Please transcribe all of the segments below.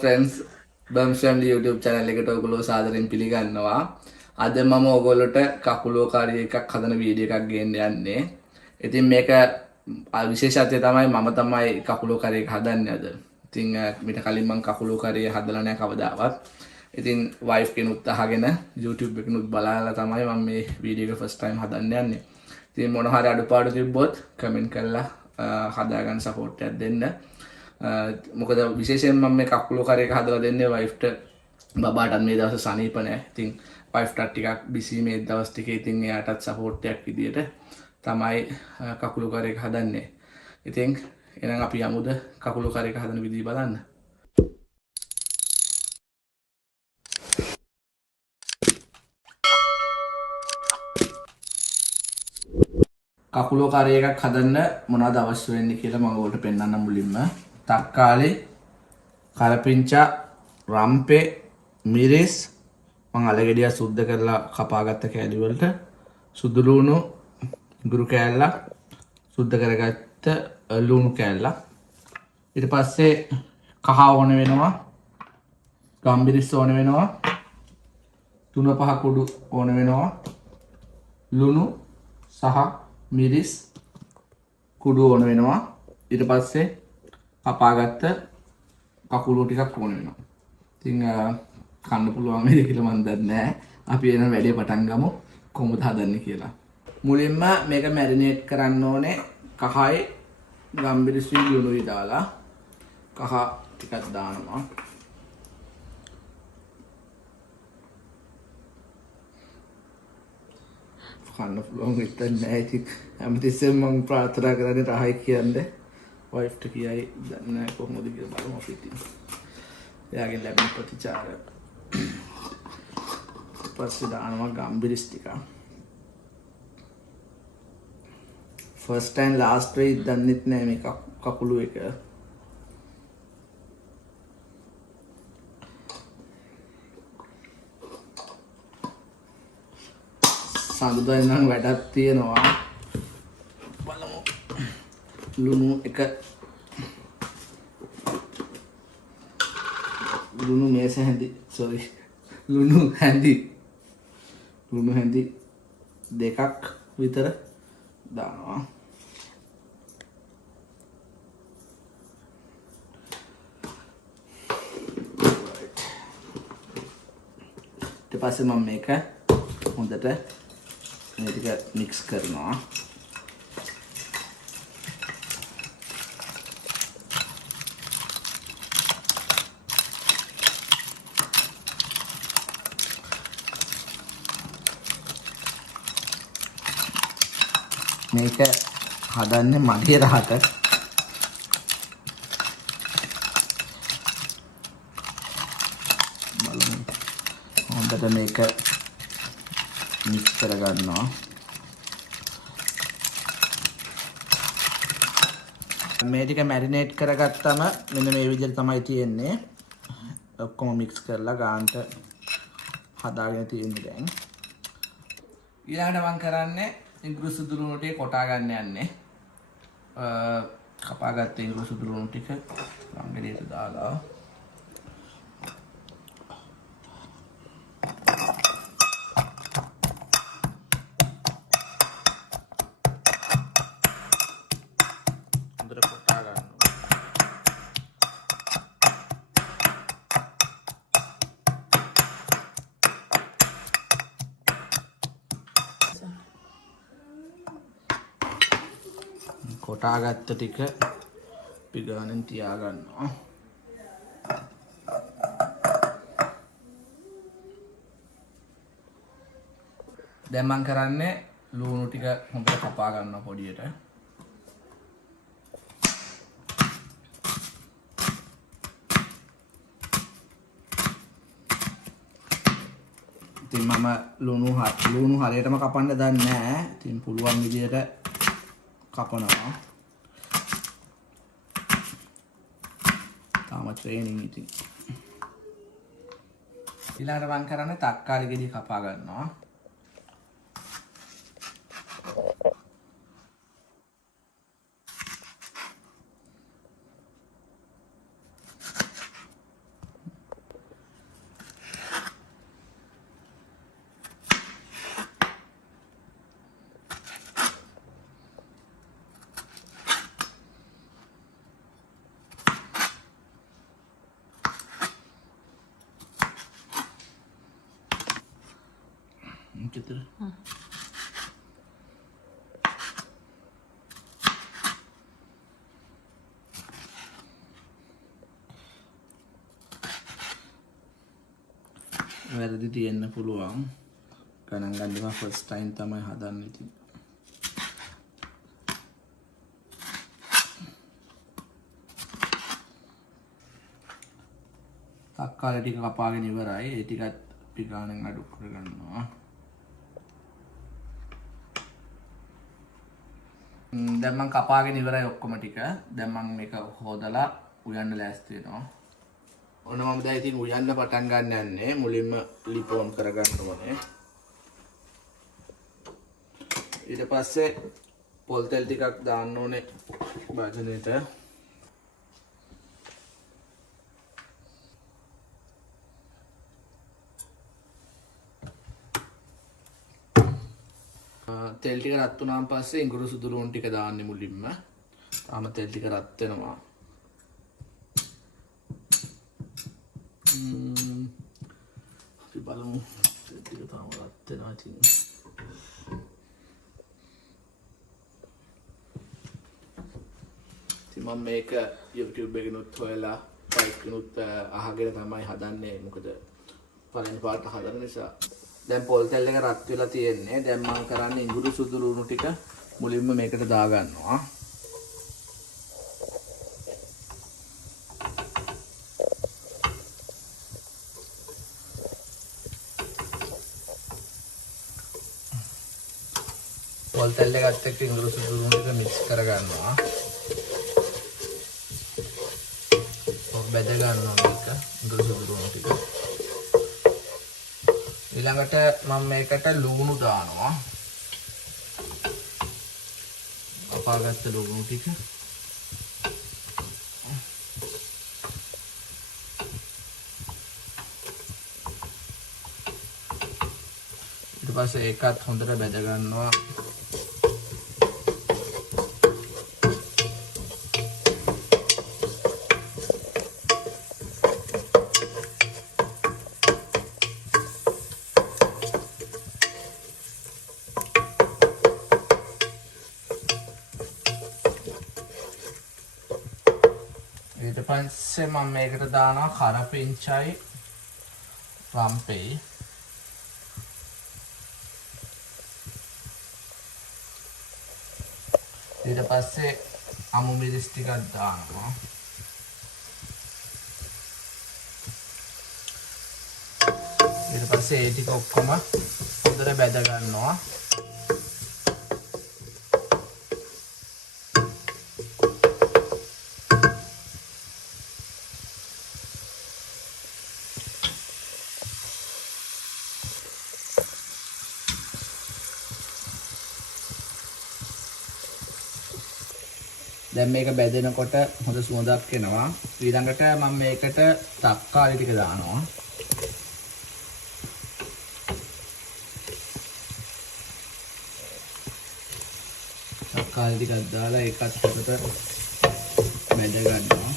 friends, Bums Family YouTube channel එකට ඔයගොල්ලෝ සාදරයෙන් පිළිගන්නවා. අද මම ඔයගොල්ලොට කකුලෝකාරී එකක් හදන වීඩියෝ එකක් ගේන්න යන්නේ. ඉතින් මේක විශේෂත්වය තමයි මම තමයි කකුලෝකාරී එක හදන්නේ අද. ඉතින් මීට කලින් මම කකුලෝකාරී හදලා නැහැ කවදාවත්. ඉතින් wife කෙනුත් අහගෙන YouTube එකනුත් බලලා තමයි මම මේ වීඩියෝ එක first time හදන්න යන්නේ. ඉතින් මොන හරි අඩුපාඩු තිබ්බොත් comment කරලා හදාගන්න support එකක් දෙන්න. මොකද විශේෂයෙන් මම මේ කකුලෝකාරී එක හදලා දෙන්නේ wife ට බබාටත් මේ දවස් සනීප නැහැ. ඉතින් wife ටත් ටිකක් busy මේ දවස් ටිකේ. ඉතින් එයාටත් support එකක් විදියට තමයි කකුලෝකාරී එක හදන්නේ. ඉතින් එහෙනම් අපි යමුද කකුලෝකාරී එක හදන විදිය බලන්න. කකුලෝකාරී එකක් හදන්න මොනවද අවශ්‍ය වෙන්නේ කියලා මම ඔයාලට පෙන්නන්න මුලින්ම. තක්කාලි, කරපිංචා, රම්පේ, මිරිස්, මම අලගෙඩිය සුද්ධ කරලා කපාගත්ත කෑලි වලට, සුදු ලුණු, ඉඟුරු කෑල්ල, සුද්ධ කරගත්ත ලුණු කෑල්ල. ඊට පස්සේ කහ ඕන වෙනවා, ගම්බිරිස් ඕන වෙනවා, 3-5 කුඩු ඕන වෙනවා, ලුණු සහ මිරිස් කුඩු ඕන වෙනවා. ඊට පස්සේ කපාගත්ත කකුලෝ ටිකක් ඕන වෙනවා. ඉතින් කන්න පුළුවන් වේද කියලා මම දන්නේ නැහැ. අපි එන වැඩේ පටන් ගමු කොහොමද හදන්නේ කියලා. මුලින්ම මේක මැරිනේට් කරන්න ඕනේ කහයි ගම්බිරිසුයි ලුණුයි දාලා. කහ ටිකක් දානවා. කන්න පුළුවන් වෙන්නේ නැහැ. ඉතින් හැමතිස්සෙම මම ප්‍රාර්ථනා කරන්නේ රහයි කියන්නේ. wife to කියයි දන්නේ නැහැ කොහොමද කියලා බලමු අපි ඉතින්. එයාගෙන් ලැබෙන ප්‍රතිචාර. පස්සේ දානවා ගම්බිරිස් ටික. first time last way දන්නෙත් නැහැ මේ කකුළු එක. සඳුදා නම් වැඩක් තියෙනවා. බලමු. ලුණු එක ලුණු මේස හැඳි ලුණු හැඳි දෙකක් විතර දානවා. ඊට පස්සේ මම මේක හොඳට මේ ටික මික්ස් කරනවා. මේක හදන්නේ මඩිය රහට. බලමු. හොඳට මේක මික්ස් කරගන්නවා. මේ ටික මැරිනේට් කරගත්තම මෙන්න මේ විදිහට තමයි තියෙන්නේ. ඔක්කොම මික්ස් කරලා ගානට හදාගෙන තියෙන්නේ දැන්. ඊළඟට මම කරන්නේ ඉඟුරු සුදු ලුණු ටික කොටා ගන්න යන්නේ. කපාගත්ත ඉඟුරු සුදු ලුණු ටික රංගලියට දාලා හොඳට කොටා ගන්නවා. කොටාගත්ත ටික පිගානෙන් තියා ගන්නවා. දැන් මම කරන්නේ ලුණු ටික හොඳට කපා ගන්නවා පොඩියට. ඉතින් මම ලුණු හරියටම කපන්න දන්නේ නැහැ. ඉතින් පුළුවන් විදියට කපනවා. තාම ට්‍රේනින් ඉතින්. ඊළඟට මම කරන්නේ තක්කාලි ගෙඩි කපා ගන්නවා. Gitu. වැරදි තියෙන්න පුළුවන්. ගණන් ගන්නවා ෆස්ට් ටයිම් තමයි හදන්නේ ඉතින්. තක්කාලි ටික කපාගෙන ඉවරයි. ඒ ටිකත් අපි ගානෙන් අඩු කරගන්නවා. දැන් මම කපාගෙන ඉවරයි ඔක්කොම ටික. දැන් මම මේක හොදලා උයන්න ලෑස්ති වෙනවා. ඔන්න මම දැන් ඉතින් උයන්න පටන් ගන්න යන්නේ. මුලින්ම ලිප් ඔන් කරගන්න ඕනේ. ඊට පස්සේ පොල් තෙල් ටිකක් දාන්න ඕනේ භාජනයට. තෙල් ටික රත් වුණාන් පස්සේ ඉඟුරු සුදු ලුණු ටික දාන්නේ මුලින්ම. තාම තෙල් ටික රත් වෙනවා. අපි බලමු තෙල් ටික තාම රත් වෙනවා ඉතින්. ඉතින් මම මේක YouTube එකෙනුත් හොයලා පයික්නුත් අහගෙන තමයි හදන්නේ. මොකද පළවෙනි පාට හදන නිසා. දැන් පොල් තෙල් එක රත් වෙලා තියෙන්නේ. දැන් මම කරන්නේ ඉඟුරු සුදු ලුණු ටික මුලින්ම මේකට දා ගන්නවා. පොල් තෙල් එකත් එක්ක ඉඟුරු සුදු ලුණු ටික මික්ස් කර ගන්නවා. බෙද ගන්නවා මේක ඉඟුරු සුදු ලුණු ටික. ඊළඟට මම මේකට ලුණු දානවා. කපාගත්ත ලුණු ටික. ඊට පස්සේ ඒකත් හොඳට බෙද ගන්නවා. ඊට පස්සේ මම මේකට දානවා කරපිංචයි රම්පෙයි. ඊට පස්සේ අමු මිරිස් ටිකක් දානවා. ඊට පස්සේ ඒ ටික ඔක්කොම හොඳට බෙද ගන්නවා. දැන් මේක බැදෙනකොට හොඳ සුවඳක් එනවා. ඊළඟට මම මේකට තක්කාලි ටික දානවා. තක්කාලි ටිකක් දාලා ඒකත් හොඳට බැද ගන්නවා.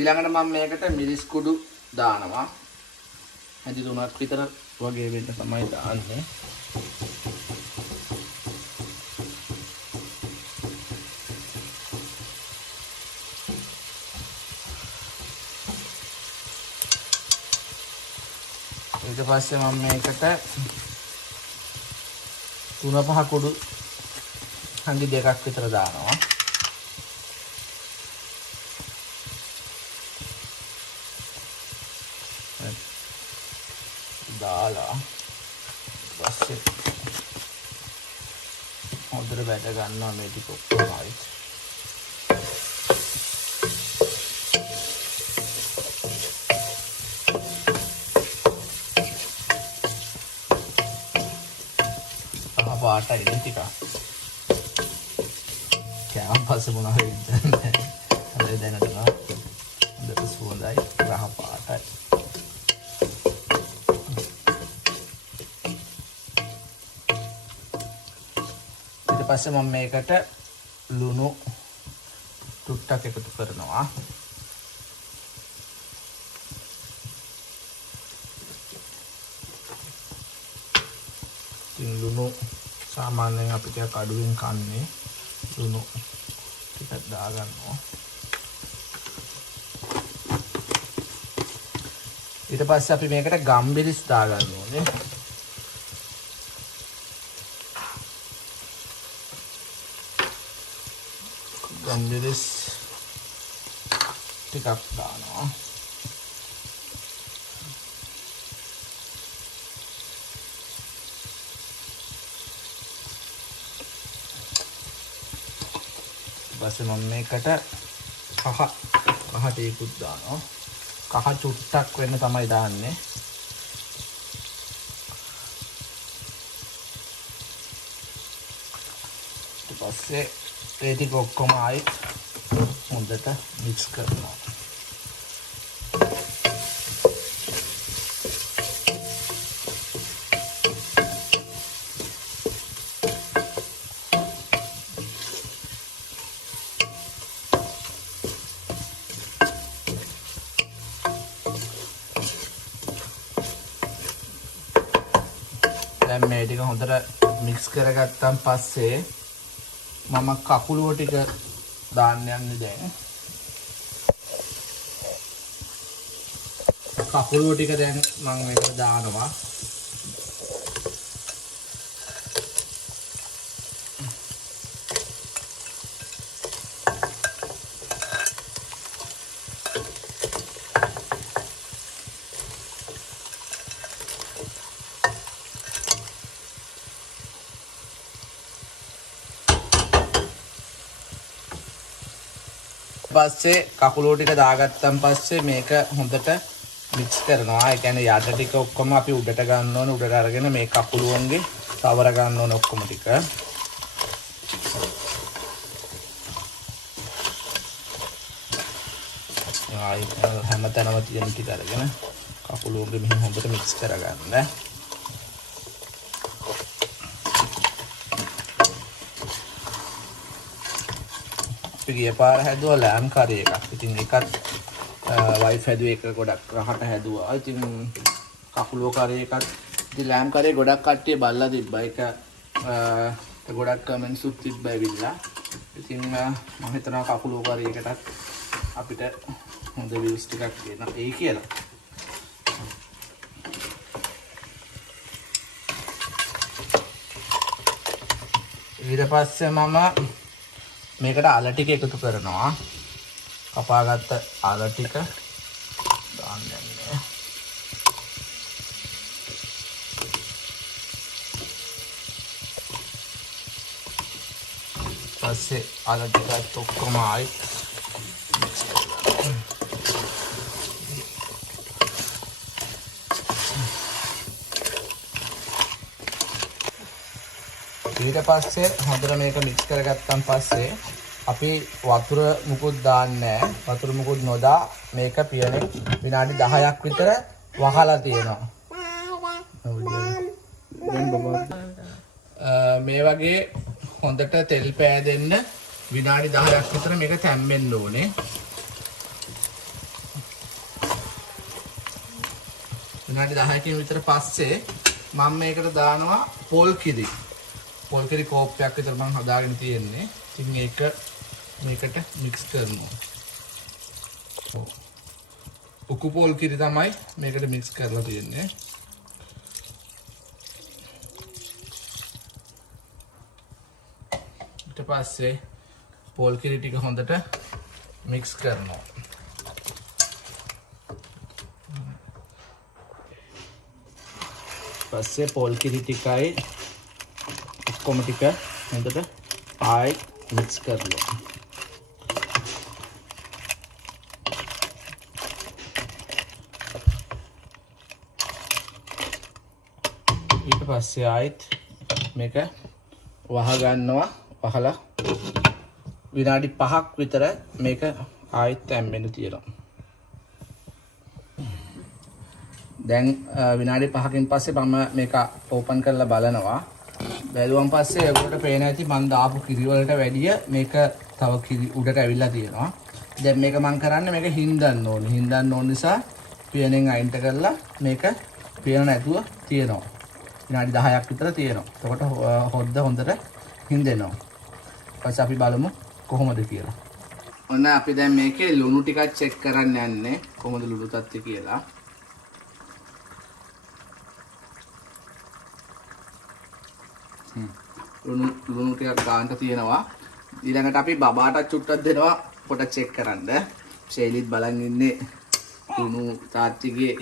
ඊළඟට මම මේකට මිරිස් කුඩු දානවා. හැදි 3ක් විතර වගේ වෙන්න තමයි දාන්නේ. ඊට පස්සේ මම මේකට 3-5 කුඩු හංගි 2ක් විතර දානවා. දාලා පස්සේ හොඳට බැද ගන්නවා මේ ටික ඔක්කොම. පාටයි නේ ටික. කෑම පස්සේ මොනවා වෙන්නේ නැහැ. දැනටම හොඳට සුවඳයි රහ පාටයි. පස්සේ මම මේකට ලුණු ටුට්ටක් එකතු කරනවා. ඉතින් ලුණු සාමාන්‍යයෙන් අපි ටිකක් අඩුවෙන් කන්නේ. ලුණු ටිකක් දාගන්නවා. ඊට පස්සේ අපි මේකට ගම්බිරිස් දාගන්න ඕනේ. ගම්බිරිස් ටිකක් දානවා. ඊපස්සේ මම මේකට කහ ටිකකුත් දානවා. කහ චුට්ටක් වෙන්න තමයි දාන්නේ. ඊට පස්සේ ඒ ටික ඔක්කොම ආයි හොඳට මික්ස් කරනවා. දැන් මේ ටික හොඳට මික්ස් කරගත්තාන් පස්සේ මම කකුලුව ටික දාන්න යන්නේ දැන්. කකුලුව ටික දැන් මම මේකට දානවා. පස්සේ කකුලෝ ටික දාගත්තන් පස්සේ මේක හොඳට මික්ස් කරනවා. ඒ කියන්නේ යට ටික ඔක්කොම අපි උඩට ගන්න ඕනේ. උඩට අරගෙන මේ කකුලුවන්ගේ තවර ගන්න ඕනේ ඔක්කොම ටික. ආයි හැමතැනම තියෙන ටික අරගෙන කකුලුවන්ගේ මෙහෙම හොඳට මික්ස් කරගන්න. ගිය පාර හැදුවා ලෑම් කරි එකක්. ඉතින් ඒකත් වයිෆ් හැදුවේ එක ගොඩක් රහට හැදුවා. ඉතින් කකුලෝ කරි එකත් ඉතින් ලෑම් කරි ගොඩක් කට්ටිය බල්ලා තිබ්බා. ඒක ගොඩක් කමෙන්ට්ස් උත් තිබ්බා ඇවිල්ලා. ඉතින් මම හිතනවා කකුලෝ කරි එකටත් අපිට හොඳ views ටිකක් දෙන්න ඒ කියලා. ඊට පස්සේ මම මේකට අල ටික එකතු කරනවා. කපාගත්ත අල ටික දාන්න යන්නේ. පස්සේ අල ටිකත් ඔක්කොම ආයි මික්ස් කරගන්න. ඊට පස්සේ හොඳට මේක මික්ස් කරගත්තන් පස්සේ අපි වතුර මුකුත් දාන්නේ නැහැ. වතුර මුකුත් නොදා මේක පියනේ විනාඩි 10ක් විතර වහලා තියෙනවා. මේ වගේ හොඳට තෙල් පෑදෙන්න විනාඩි 10ක් විතර මේක තැම්බෙන්න ඕනේ. විනාඩි 10කින් විතර පස්සේ මම මේකට දානවා පොල් කිරි. පොල් කිරි කෝප්පයක් විතර මම හදාගෙන තියෙන්නේ. ඉතින් ඒක මේකට මික්ස් කරනවා. උකු පොල් කිරි තමයි මේකට මික්ස් කරලා තියෙන්නේ. ඊට පස්සේ පොල් කිරි ටික හොඳට මික්ස් කරනවා. පස්සේ පොල් කිරි ටිකයි ඔක්කොම ටික හොඳට ආයි මික්ස් කරනවා. ඊට පස්සේ ආයිත් මේක වහ ගන්නවා. වහලා විනාඩි 5ක් විතර මේක ආයිත් තැම්බෙන්න තියනවා. දැන් විනාඩි 5කින් පස්සේ මම මේක ඕපන් කරලා බලනවා. බැලුවන් පස්සේ ඒකට පේන ඇති මම දාපු කිරි වලට වැඩිය මේක තව කිරි උඩට ඇවිල්ලා තියෙනවා. දැන් මේක මම කරන්නේ මේක හින්දන්න ඕනේ. හින්දන්න ඕන නිසා පියනෙන් අයින්ට කරලා මේක පියන නැතුව තියෙනවා. විනාඩි 10ක් විතර තියෙනවා. එතකොට හොද්ද හොඳට හින්දෙනවා. ඊපස්සේ අපි බලමු කොහොමද කියලා. ඔන්න අපි දැන් මේකේ ලුණු ටිකක් චෙක් කරන්න යන්නේ කොහොමද ලුණු තත්ත්වය කියලා. ලුණු ටිකක් ගානට තියෙනවා. ඊළඟට අපි බබාටත් චුට්ටක් දෙනවා පොඩක් චෙක් කරන්න. ශෛලිත් බලන් ඉන්නේ ලුණු තාච්චිගේ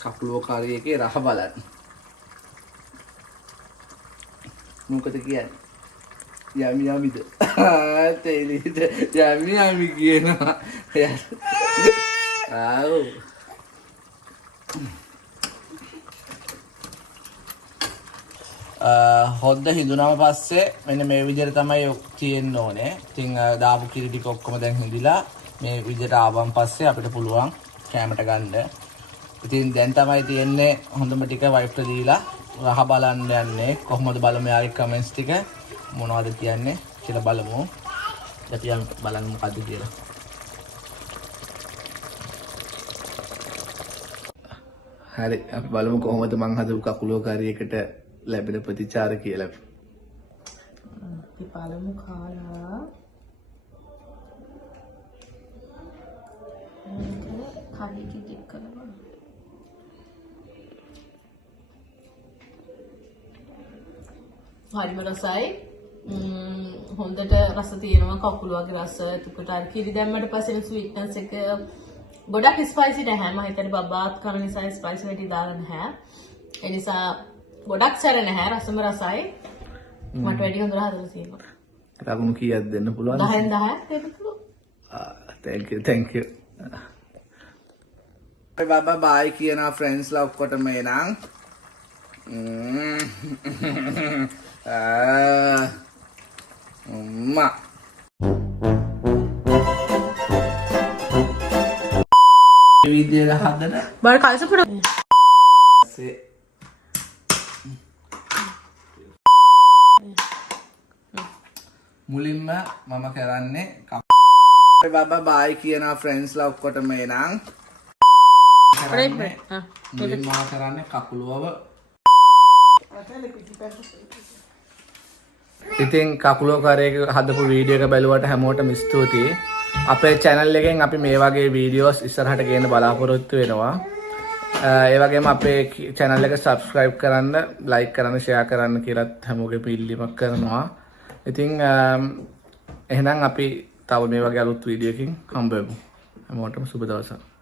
කකුලෝ කාරියේගේ රහ බලන්න. මොකද කියන්නේ? යමි යමිද? තේලිද? යමි යමි කියනවා. ආව්. හොද්ද හිඳුනම පස්සේ මෙන්න මේ විදිහට තමයි තියෙන්න ඕනේ. ඉතින් දාපු කිරි ටික ඔක්කොම දැන් හිඳිලා මේ විදිහට ආවන් පස්සේ අපිට පුළුවන් කැමරට ගන්න. ඉතින් දැන් තමයි තියෙන්නේ හොඳම ටික වයිෆ්ට දීලා රහ බලන්න යන්නේ. කොහොමද බලමු යාගේ කමෙන්ට්ස් ටික මොනවද කියන්නේ කියලා බලමු. අපි බලන්න මොකද්ද කියලා. හරි අපි බලමු කොහොමද මං හදපු කකුලෝ කාරියකට ලැබෙන ප්‍රතිචාර කියලා. අපි බලමු කාලා කඩේ ටික කරනවා. හරිම රසයි. හොඳට රස තියෙනවා කකුල වගේ රස. එතකොට අර කිරි දැම්මට පස්සේ ස්වීට්නස් එක ගොඩක් ස්පයිසි නැහැ. මම හිතන්නේ බබාත් කරන නිසා ස්පයිසි වැඩි දාලා නැහැ. ඒ නිසා ගොඩක් සැර නැහැ. රසම රසයි. මට වැඩි හොඳට හදලා තියෙනවා. රකුණු කීයක් දෙන්න පුළුවන්ද? 10න් 10ක් දෙන්න පුළුවන්. thank you. බබා බයි කියනවා ෆ්‍රෙන්ඩ්ස්ලා ඔක්කොටම එනං. අම්මා විදියට හදන බල කල්සපුර මුලින්ම මම කරන්නේ බබා බයි කියනවා ෆ්‍රෙන්ඩ්ස්ලා ඔක්කොටම එනං. මුලින්ම මම කරන්නේ කකුලුවව. ඉතින් කකුලෝ කාරයක හදපු වීඩියෝ එක බලුවට හැමෝටම ස්තුතියි. අපේ channel එකෙන් අපි මේ වගේ වීඩියෝස් ඉස්සරහට ගේන්න බලාපොරොත්තු වෙනවා. ඒ වගේම අපේ channel එක subscribe කරන්න, like කරන්න, share කරන්න කියලාත් හැමෝගෙම ඉල්ලීමක් කරනවා. ඉතින් එහෙනම් අපි තව මේ වගේ අලුත් වීඩියෝ එකකින් හම්බ වෙමු. හැමෝටම සුබ දවසක්.